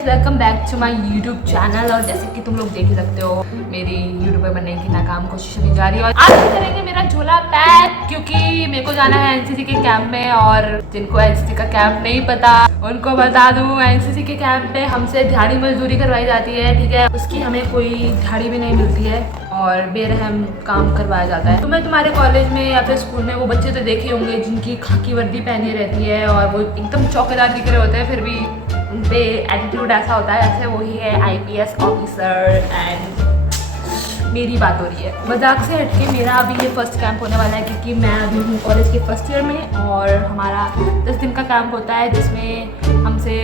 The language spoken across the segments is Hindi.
Welcome back to my YouTube channel. और जैसे कि तुम लोग देख ही सकते हो मेरी यूट्यूबर बनने की नाकाम कोशिश अभी जारी है। और आज हम करेंगे मेरा झोला पैक, क्योंकि मेरे को जाना है एनसीसी के कैंप में। और जिनको एनसीसी का कैंप नहीं पता उनको बता दूं, एनसीसी के कैंप में हमसे दिहाड़ी मजदूरी करवाई जाती है, ठीक है। उसकी हमें कोई दिहाड़ी भी नहीं मिलती है और बेरहम काम करवाया जाता है। तुम्हें तुम्हारे कॉलेज में या फिर स्कूल में वो बच्चे तो देखे होंगे जिनकी खाकी वर्दी पहनी रहती है और वो एकदम चौकीदार दिख रहे होते हैं, फिर भी उन पे एटीट्यूड ऐसा होता है जैसे वही है आईपीएस ऑफिसर। एंड मेरी बात हो रही है। मजाक से हटके मेरा अभी ये फर्स्ट कैंप होने वाला है, क्योंकि मैं अभी हूँ कॉलेज के फर्स्ट ईयर में और हमारा 10 दिन का कैंप होता है जिसमें हमसे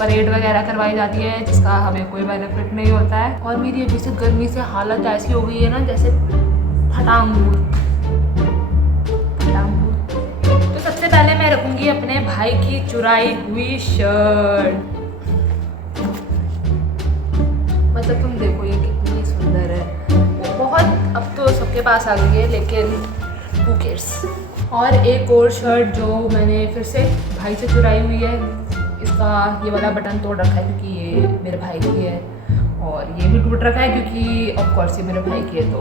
परेड वगैरह करवाई जाती है, जिसका हमें कोई बेनिफिट नहीं होता है। और मेरी अभी से गर्मी से हालत ऐसी हो गई है ना जैसे फटांगूर। तो सबसे पहले मैं रखूंगी अपने भाई की चुराई हुई शर्ट। मतलब तुम देखो ये कितनी सुंदर है। बहुत अब तो सबके पास आ गई है, लेकिन who cares। और एक और शर्ट जो मैंने फिर से भाई से चुराई हुई है, इसका ये वाला बटन तोड़ रखा है क्योंकि ये मेरे भाई की है, और ये भी टूट रखा है क्योंकि ऑफ कोर्स ये मेरे भाई की है, तो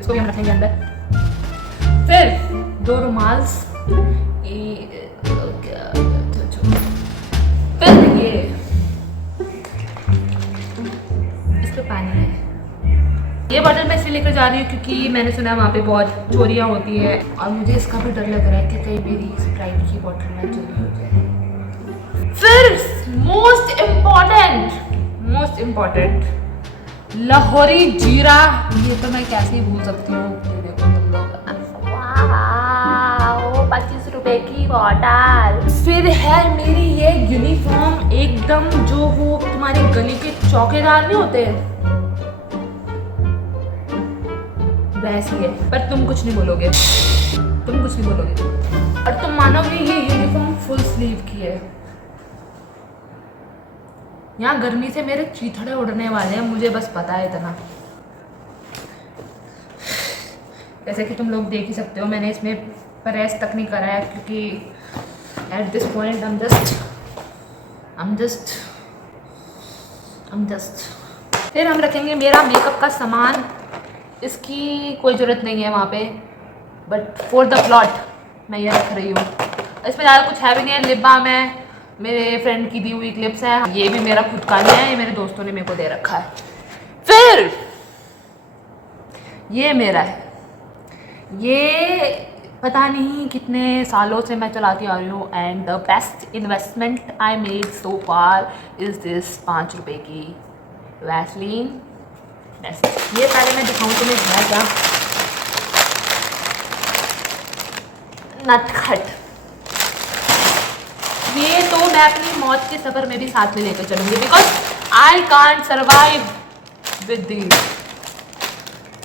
इसको भी हम रखेंगे अंदर। फिर 2 रुमाल्स, फिर ये इसमें पानी है। ये बॉटल मैं इसलिए लेकर जा रही हूँ क्योंकि मैंने सुना है वहाँ पे बहुत चोरियाँ होती है और मुझे इसका भी डर लग रहा है कि कहीं मेरी स्प्राइट की बॉटल में चोरी हो जाए। फिर मोस्ट इम्पोर्टेंट लाहौरी जीरा। ये तो मैं कैसे ही भूल सकती हूँ। ये देखो तुम लोग, 25 रुपए की बॉटल। फिर है मेरी ये यूनिफॉर्म, एकदम जो वो तुम्हारे गली के चौकीदार नहीं होते वैसी है, पर तुम कुछ नहीं बोलोगे, और तुम मानोगे ये यूनिफॉर्म फुल स्लीव की है। यहाँ गर्मी से मेरे चीथड़े उड़ने वाले हैं, मुझे बस पता है इतना। जैसे कि तुम लोग देख ही सकते हो मैंने इसमें प्रेस तक नहीं करा है क्योंकि at this point I'm just। फिर हम रखेंगे मेरा मेकअप का सामान। इसकी कोई ज़रूरत नहीं है वहाँ पे, बट फॉर द प्लॉट मैं ये रख रही हूँ। इसमें ज़्यादा कुछ है भी नहीं है। लिप बाम है, मेरे फ्रेंड की दी हुई क्लिप्स है, ये भी मेरा खुद का नहीं है, ये मेरे दोस्तों ने मेरे को दे रखा है। फिर ये मेरा है, ये पता नहीं कितने सालों से मैं चलाती आ रही हूँ। And the best investment I made so far is this 5 रुपए की वैसलीन। ये पहले मैं दिखाऊँ तुम्हें है क्या, नटखट। ये तो मैं अपनी मौत के सफर में भी साथ में लेकर चलूंगी, because I can't survive with these,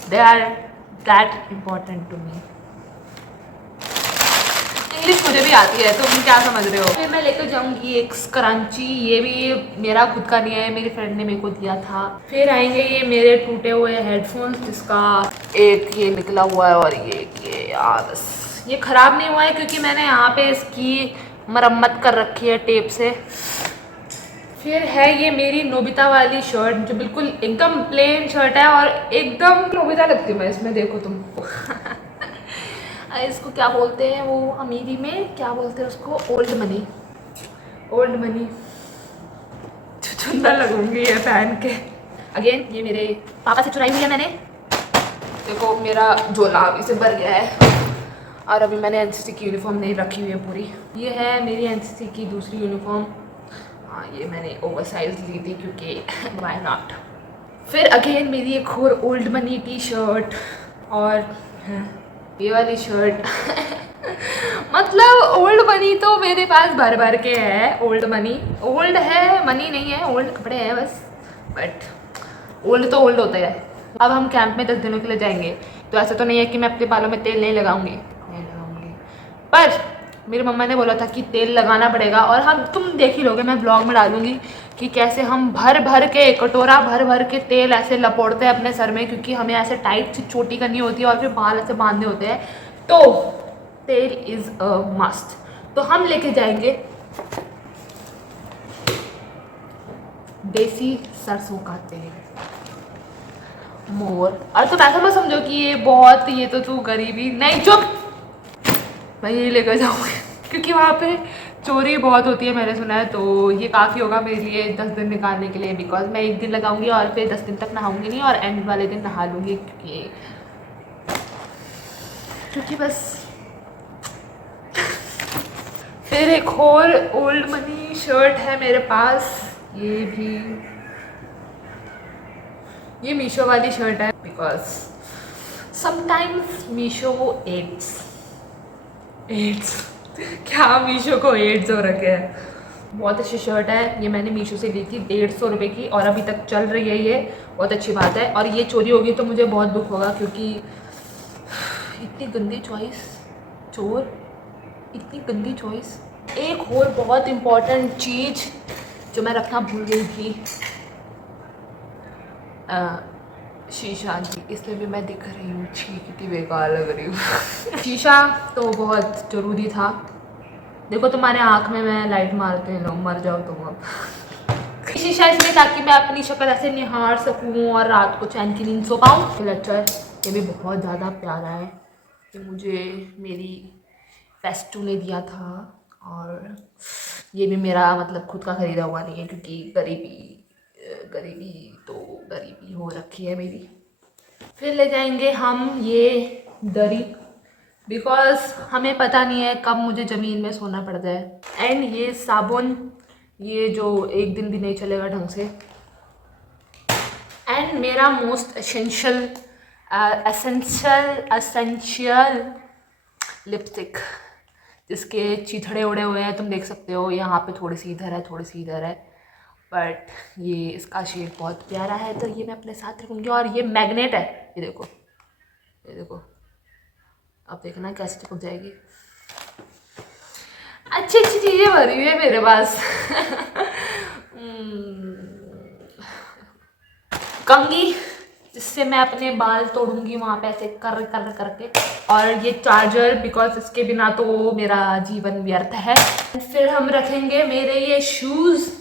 they are that important to me. English मुझे भी आती है, तो तुम क्या समझ रहे हो। फिर मैं लेकर जाऊंगी एक स्क्रंची, ये भी मेरा खुद का नहीं है, मेरी फ्रेंड ने मेरे को दिया था। फिर आएंगे ये मेरे टूटे हुए हेडफोन्स, जिसका एक ये निकला हुआ है और ये यार बस ये ख़राब नहीं हुआ है क्योंकि मैंने यहाँ पे इसकी मरम्मत कर रखी है टेप से। फिर है ये मेरी नोबिता वाली शर्ट, जो बिल्कुल एकदम प्लेन शर्ट है और एकदम नोबिता लगती हूँ मैं इसमें, देखो तुम। इसको क्या बोलते हैं वो अमीरी में, क्या बोलते हैं उसको, ओल्ड मनी। सुंदर लगूंगी ये पहन के। अगेन ये मेरे पापा से चुराई हुई है मैंने। देखो मेरा झोला अभी से भर गया है और अभी मैंने एनसीसी की यूनिफॉर्म नहीं रखी हुई है पूरी। ये है मेरी एनसीसी की दूसरी यूनिफॉर्म। हाँ, ये मैंने ओवरसाइज ली थी क्योंकि व्हाई नॉट। फिर अगेन मेरी एक और ओल्ड मनी टी शर्ट और ये वाली शर्ट। मतलब ओल्ड मनी तो मेरे पास भर भर के है। ओल्ड है, मनी नहीं है, ओल्ड कपड़े हैं बस, बट ओल्ड तो ओल्ड होता है। अब हम कैंप में 10 दिनों के लिए जाएंगे, तो ऐसा तो नहीं है कि मैं अपने बालों में तेल नहीं लगाऊंगी, पर मेरी मम्मा ने बोला था कि तेल लगाना पड़ेगा। और हम तुम देख ही लोगे, मैं ब्लॉग में डालूंगी कि कैसे हम भर के कटोरा भर के तेल ऐसे लपोड़ते हैं अपने सर में, क्योंकि हमें ऐसे टाइट सी चोटी करनी होती है और फिर बाल ऐसे बांधने होते हैं, तो तेल इज़ अ मस्ट। तो हम लेके जाएंगे देसी सरसों का तेल, मोर। और तुम ऐसा मत समझो कि ये बहुत, ये तो तू गरीबी नहीं, चुप, मैं यही लेकर जाऊँगी क्योंकि वहाँ पे चोरी बहुत होती है मैंने सुना है। तो ये काफ़ी होगा मेरे लिए 10 दिन निकालने के लिए, बिकॉज मैं 1 दिन लगाऊंगी और फिर 10 दिन तक नहाऊंगी नहीं, और एंड वाले दिन नहा लूँगी क्योंकि बस। फिर एक और ओल्ड मनी शर्ट है मेरे पास, ये भी, ये मीशो वाली शर्ट है because sometimes Meesho ads ads क्या मीशो को एड्स हो रखे हैं। बहुत अच्छी शर्ट है, ये मैंने मीशो से ली थी 150 रुपये की, और अभी तक चल रही है, ये बहुत अच्छी बात है। और ये चोरी होगी तो मुझे बहुत दुख होगा क्योंकि इतनी गंदी चॉइस, चोर, इतनी गंदी चॉइस। एक और बहुत इम्पॉर्टेंट चीज़ जो मैं रखना भूल गई थी, शीशा जी, इसमें भी मैं दिख रही हूँ, छी कितनी बेकार लग रही हूँ शीशा तो बहुत ज़रूरी था। देखो तुम्हारे आँख में मैं लाइट मारते हैं, लोग मर जाओ तुम अब शीशा इसलिए ताकि मैं अपनी शक्ल ऐसे निहार सकूँ और रात को चैन की नींद सो पाऊँ। क्लचर, ये भी बहुत ज़्यादा प्यारा है, ये मुझे मेरी फेस्टू ने दिया था, और ये भी मेरा मतलब खुद का ख़रीदा हुआ नहीं है क्योंकि गरीबी हो रखी है मेरी। फिर ले जाएंगे हम ये दरी, बिकॉज हमें पता नहीं है कब मुझे ज़मीन में सोना पड़ जाए। एंड ये साबुन, ये जो 1 दिन भी नहीं चलेगा ढंग से। एंड मेरा मोस्ट एसेंशियल लिपस्टिक, जिसके चीथड़े उड़े हुए हैं, तुम देख सकते हो, यहाँ पे थोड़ी सी इधर है, थोड़ी सी इधर है, बट ये इसका शेड बहुत प्यारा है तो ये मैं अपने साथ रखूँगी। और ये मैग्नेट है, ये देखो, ये देखो, अब देखना कैसे चिपक जाएगी। अच्छी अच्छी चीज़ें भरी हुई है मेरे पास कंघी, जिससे मैं अपने बाल तोड़ूंगी वहाँ पे ऐसे कर कर करके। और ये चार्जर, बिकॉज इसके बिना तो मेरा जीवन व्यर्थ है। फिर हम रखेंगे मेरे ये शूज़,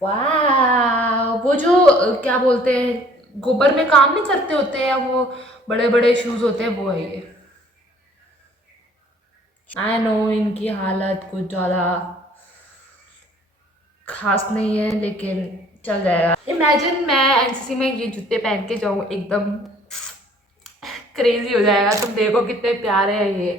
वाह, वो जो क्या बोलते हैं, गोबर में काम नहीं करते होते हैं, वो बड़े बड़े शूज़ होते हैं, वो है ये। आई नो इनकी हालत कुछ ज़्यादा खास नहीं है लेकिन चल जाएगा। इमेजिन मैं एनसीसी में ये जूते पहन के जाऊँ, एकदम क्रेजी हो जाएगा। तुम देखो कितने प्यारे हैं ये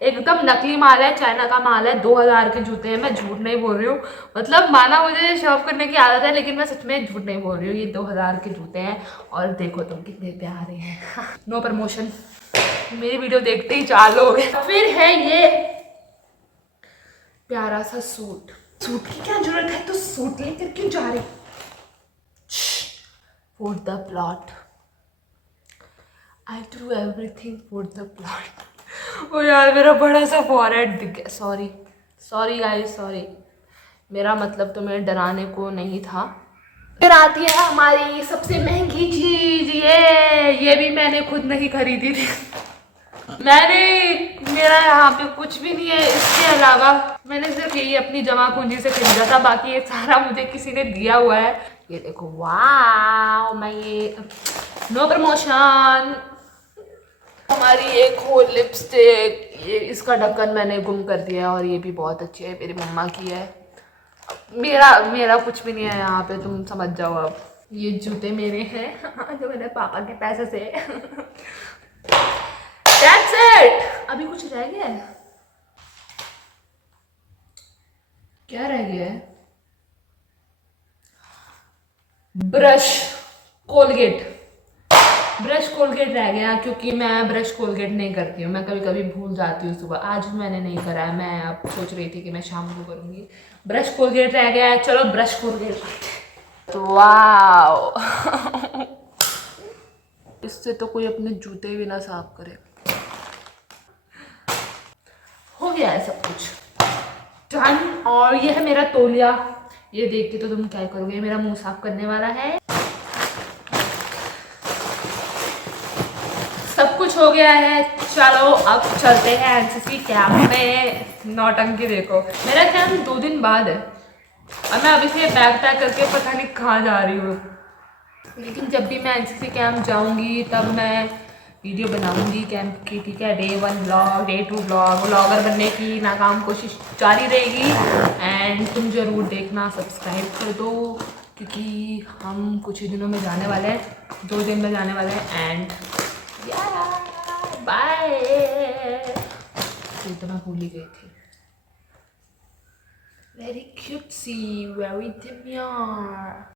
एकदम नकली माल है, चाइना का माल है, 2000 के जूते हैं, मैं झूठ नहीं बोल रही हूँ। मतलब माना मुझे शॉप करने की आदत है लेकिन मैं सच में झूठ नहीं बोल रही हूँ, ये 2000 के जूते हैं, और देखो तुम कितने प्यारे हैं नो प्रमोशन, मेरी वीडियो देखते ही 4 लोग हैं। फिर है ये प्यारा सा सूट की क्या जरूरत है, तो सूट लेकर क्यों जा रही, for the plot, I do everything for the plot. ओ यार मेरा बड़ा सा फॉरहेड दिख गया, सॉरी गाइस, सॉरी, मेरा मतलब तुम्हें डराने को नहीं था। फिर आती है हमारी सबसे महंगी चीज, ये भी मैंने खुद नहीं खरीदी थी मेरा यहाँ पे कुछ भी नहीं है इसके अलावा, मैंने सिर्फ यही अपनी जमा पूंजी से खरीदा था, बाकी ये सारा मुझे किसी ने दिया हुआ है। ये देखो, वाह, मैं ये नो प्रमोशन। हमारी एक और लिपस्टिक, ये इसका ढक्कन मैंने गुम कर दिया, और ये भी बहुत अच्छी है, मेरी मम्मा की है, मेरा कुछ भी नहीं है यहाँ पे, तुम समझ जाओ अब। ये जूते मेरे हैं जो मैंने पापा के पैसे से That's it! अभी कुछ रह गया है, क्या रह गया है, ब्रश कोलगेट रह गया, क्योंकि मैं ब्रश कोलगेट नहीं करती हूँ, मैं कभी कभी भूल जाती हूँ सुबह, आज भी मैंने नहीं करा है, मैं अब सोच रही थी कि मैं शाम को करूँगी। ब्रश कोलगेट रह गया है, चलो ब्रश कोलगेट तो वाओ इससे तो कोई अपने जूते भी ना साफ करे। हो गया है सब कुछ डन। और ये है मेरा तौलिया, ये देख के तो तुम क्या करोगे, मेरा मुंह साफ करने वाला है। सब कुछ हो गया है, चलो अब चलते हैं एनसीसी कैंप में। नौटंकी देखो, मेरा कैंप 2 दिन बाद है, और मैं अभी से बैग पैक करके पता नहीं कहाँ जा रही हूँ, लेकिन जब भी मैं एनसीसी कैंप जाऊँगी तब मैं वीडियो बनाऊँगी कैंप की, ठीक है। Day 1 vlog, day 2 vlog, vlogger बनने की नाकाम कोशिश जारी रहेगी। एंड तुम ज़रूर देखना, सब्सक्राइब कर दो, क्योंकि हम कुछ ही दिनों में जाने वाले हैं, 2 दिन में जाने वाले हैं। And bye. तो मैं भूल ही गई थी। वेरी क्यूट सी, वेरी demure।